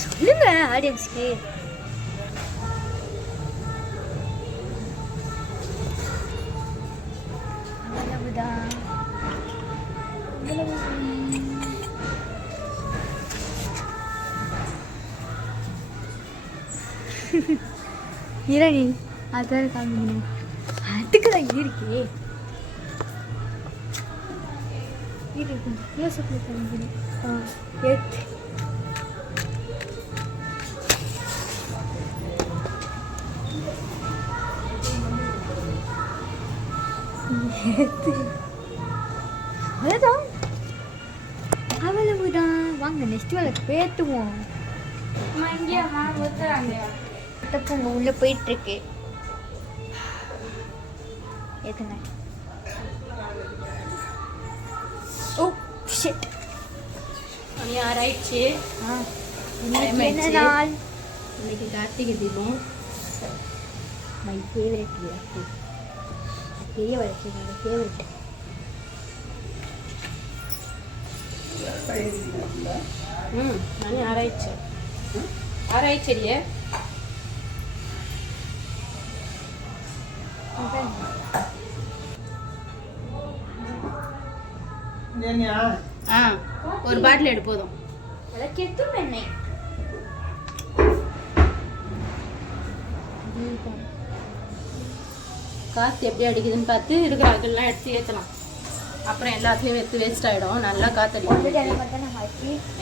சொல்லுங்க ஆடியன்ஸ்க்கு. இரணி அதான் காமிக்கணும். அதுக்கு தான் இருக்கே யோசிப்பு காமிக்கணும். எத்து அவ்வளோதான் அவ்வளவுதான். வாங்க நெக்ஸ்ட் வேலைக்கு பேத்துவோம். தப்புங்க உள்ள போயிட்டு இருக்கு. ஏத்துங்க. ஓ ஷிட் மணி 6 ஆயிடுச்சு. என்ன நாள்? இன்னைக்கு கார்த்திகை தீபம். மை ஃபேவரட் பெரிய வளர்ச்சி என்னோட ஃபேவரட். மணி 6 ஆயிடுச்சு. 6 ஆயிடுச்சடியே. ஒரு பாட்டில் எடு போதும். விளக்கெத்தும் எண்ணெய். காற்று எப்படி அடிக்குதுன்னு பார்த்து இருக்கிற அதெல்லாம் எடுத்து ஏற்றலாம். அப்புறம் எல்லாத்தையும் எடுத்து வேஸ்ட் ஆகிடும். நல்லா காற்றடிக்கும்.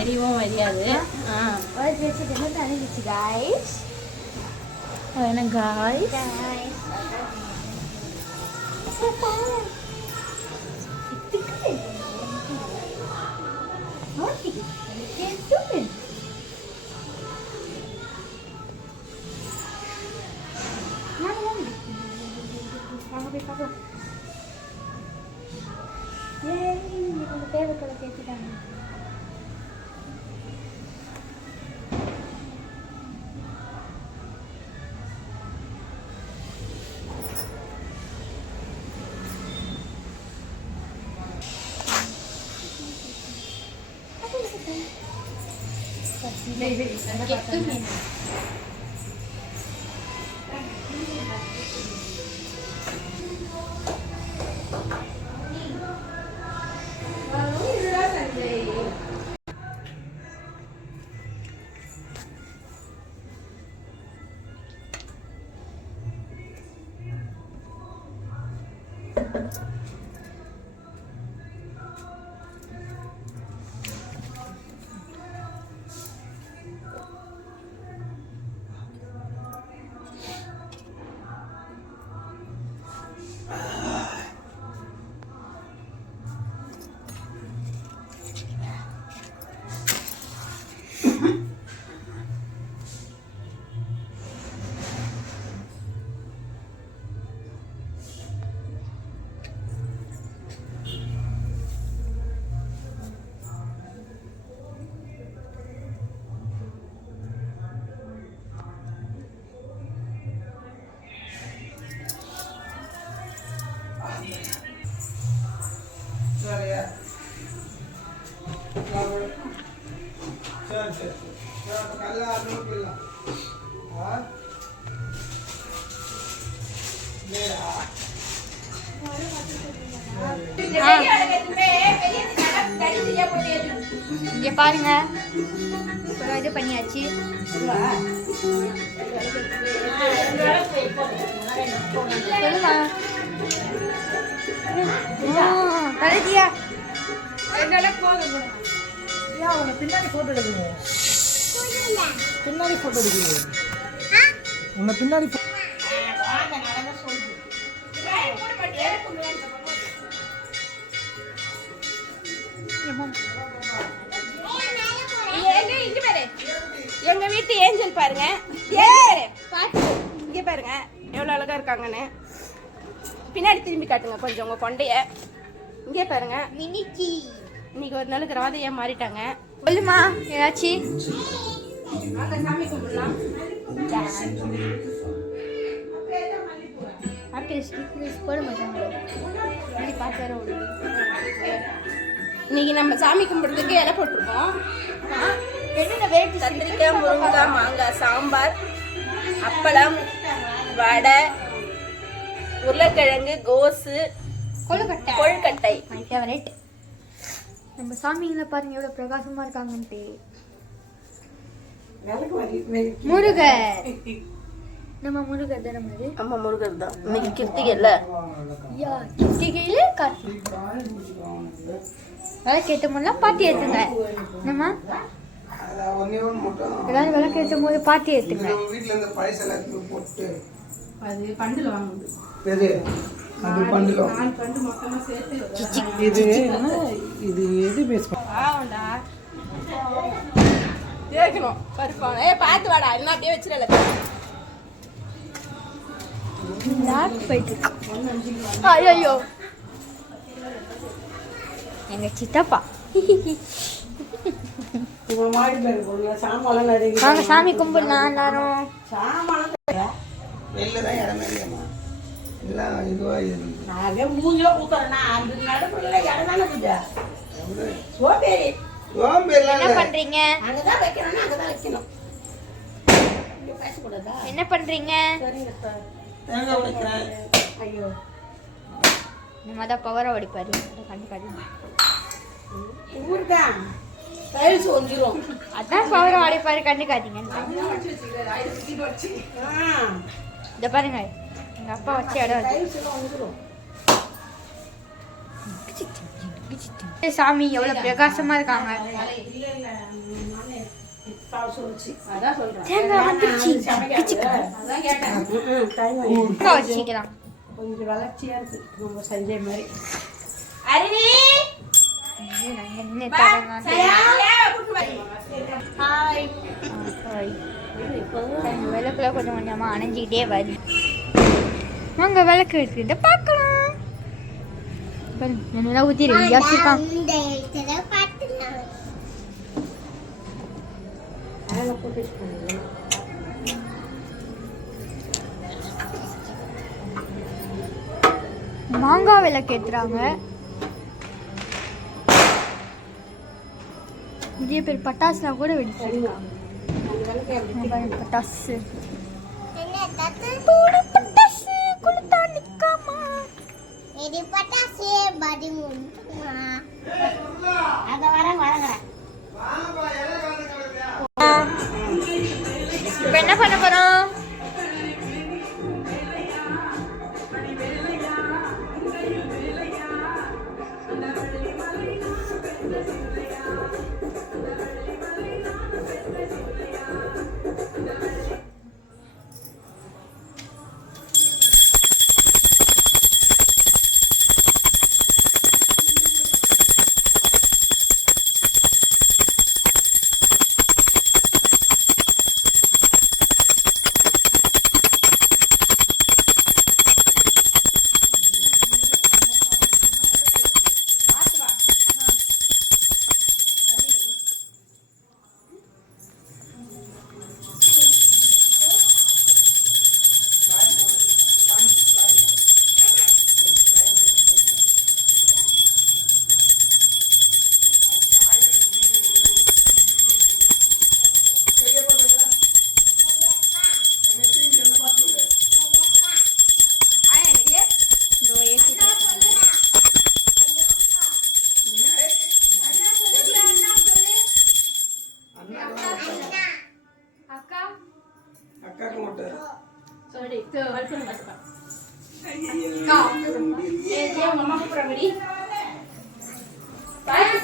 எரிவும் எரியாது. என்ன காய்ஸ் தேவைப்பட கேட்டுட்டாங்க. இங்க பாருங்க, இப்போ இது பண்ணியாச்சு. கழுதியா பின்னாடி போட்டோ எடுக்குங்க. பின்னாடி போட்டோ எடுக்குங்க. உன்னை பின்னாடி எங்க வீட்டு ஏஞ்சல் பாருங்க. இங்க பாருங்க எவ்வளவு அழகா இருக்காங்கன்னு. பின்னாடி திரும்பி காட்டுங்க கொஞ்சம் உங்க கொண்டைய. இங்கே பாருங்க மினிக்கி. இன்னைக்கு ஒரு நாளுக்கு ராதையா மாறிட்டாங்க. சொல்லுமா ஏதாச்சும். சாமி கும்பிடலாம். போட மாட்டாங்க. இன்னைக்கு நம்ம சாமி கும்பிடுறதுக்கு இலை போட்டிருக்கோம். கத்திரிக்காய் முருங்கைக்காய் மாங்காய் சாம்பார், அப்பளம், வடை, உருளைக்கிழங்கு, கோஸு, கொழுக்கட்டை. My favourite. நம்ம சாமிங்களை பாருங்க எவ்வளவு பிரகாசமா இருக்காங்கன்ட்டு. முருகர். நம்ம முருகர் தானே மாதிரி. ஆமா முருகர் தான். இன்னைக்கு கிருத்திகை இல்ல? யா கிருத்திகையில விளக்கேற்றும் போதுலாம் பாட்டி ஏற்றுங்க. என்னம்மா எல்லாரும் விளக்கேற்றும் போது பாட்டி ஏற்றுங்க. அது பண்டில் வாங்குது. இது எது பேசுவோம் கேட்கணும் பருப்பான. பார்த்து வாடா, இன்னும் அப்படியே வச்சிடல. ஐயோ எங்க சித்தப்பா வாங்க சாமி கும்பிடலாம் எல்லாரும். என்ன பண்றீங்க? என்ன பண்றீங்க? நம்ம தான் பவரை வடிப்பாரு. அதான் பவரை வடிப்பாரு, கண்டுக்காதீங்க. இத பாருங்க, எங்க அப்பா வச்ச இடம். சாமி எவ்வளவு பிரகாசமா இருக்காங்க. வச்சுக்கலாம். கொஞ்சம் வளர்ச்சியா இருக்கு, ரொம்ப சஞ்சய் மாதிரி. விளக்குல கொஞ்சம் கொஞ்சமா அணைஞ்சிக்கிட்டே வருது. வாங்க விளக்கு எடுத்துட்டு பார்க்கலாம். நல்லா ஊத்திரு யோசிப்பான். மாங்காய் விளக்கு ஏத்துறாங்க. நிறைய பேர் பட்டாசுலாம் கூட வெடிச்சிருக்காங்க. பட்டாசு பட்டாசு குளுத்தா நிக்காமா. இது பட்டாசு படி முன்னுமா. அத வரங்க. இப்போ என்ன பண்ண போறோம்?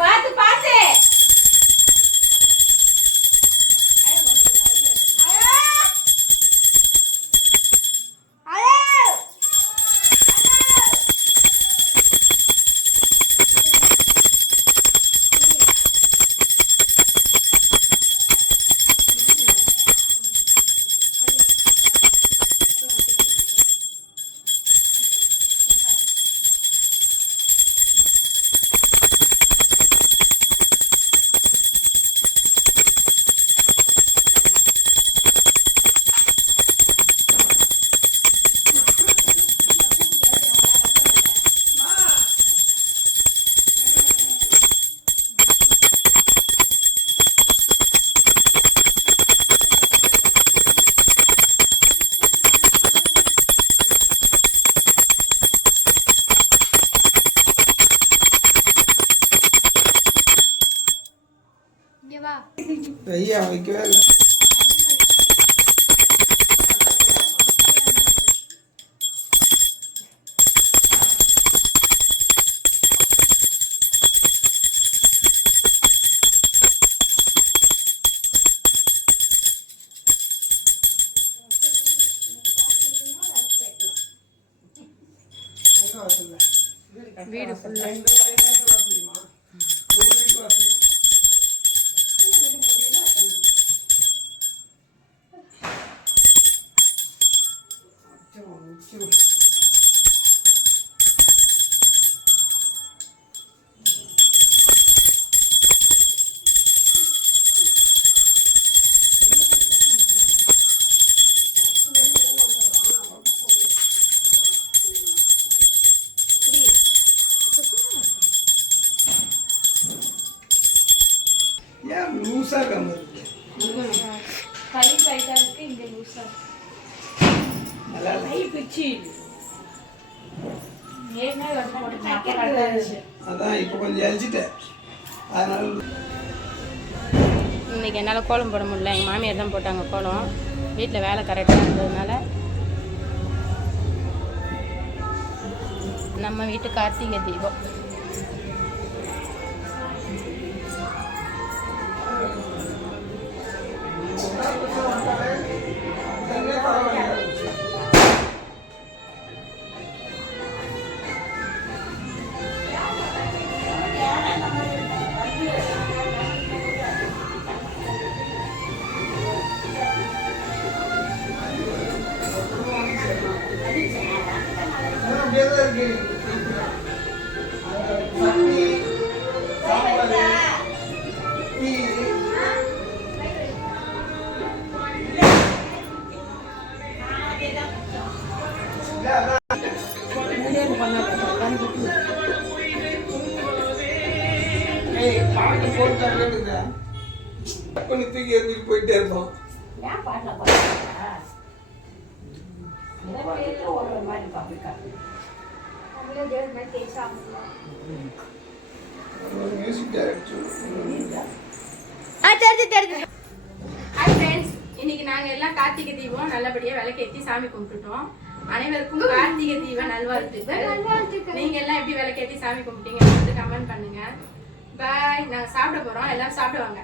பார்த்து பார்த்து வைக்கவா? ஐயா வைக்கவே இல்லை. வீடு ஃபுல்லா ஏன் லூஸா இருக்காம இருக்கு? கை டைட்டா இருக்கு, இங்க லூசா நல்லா பிச்சு ஏற்கனவே வந்து போட்டுட்டேன். அப்ப கரெக்டா இருந்துச்சு. அதான் இப்போ கொஞ்சம் எரிச்சிட்டேன். அதனால இன்னைக்கு என்னால் கோலம் போட முடியல. எங்கள் மாமியார் தான் போட்டாங்க கோலம். வீட்டில் வேலை கரெக்டாக இருந்ததுனால நம்ம வீட்டு கார்த்திகை தீபம். அப்படியே தான் இருக்கு. சட்னி, சாம்பார், டீ. பாட்டு போட்டு தூக்கி எறிஞ்சிட்டு போயிட்டே இருப்போம். Music director. ஹாய் ஃப்ரெண்ட்ஸ், இன்னைக்கு நாங்கள் எல்லாம் கார்த்திகை தீபம் நல்லபடியாக விளக்கேற்றி சாமி கும்பிட்டுட்டோம். அனைவருக்கும் கார்த்திகை தீப நல்வாழ்த்துக்கள். நீங்க எல்லாம் எப்படி விளக்கேற்றி சாமி கும்பிட்டீங்க கமெண்ட் பண்ணுங்க. பாய். நாங்கள் சாப்பிட போறோம். எல்லாரும் சாப்பிடுவாங்க.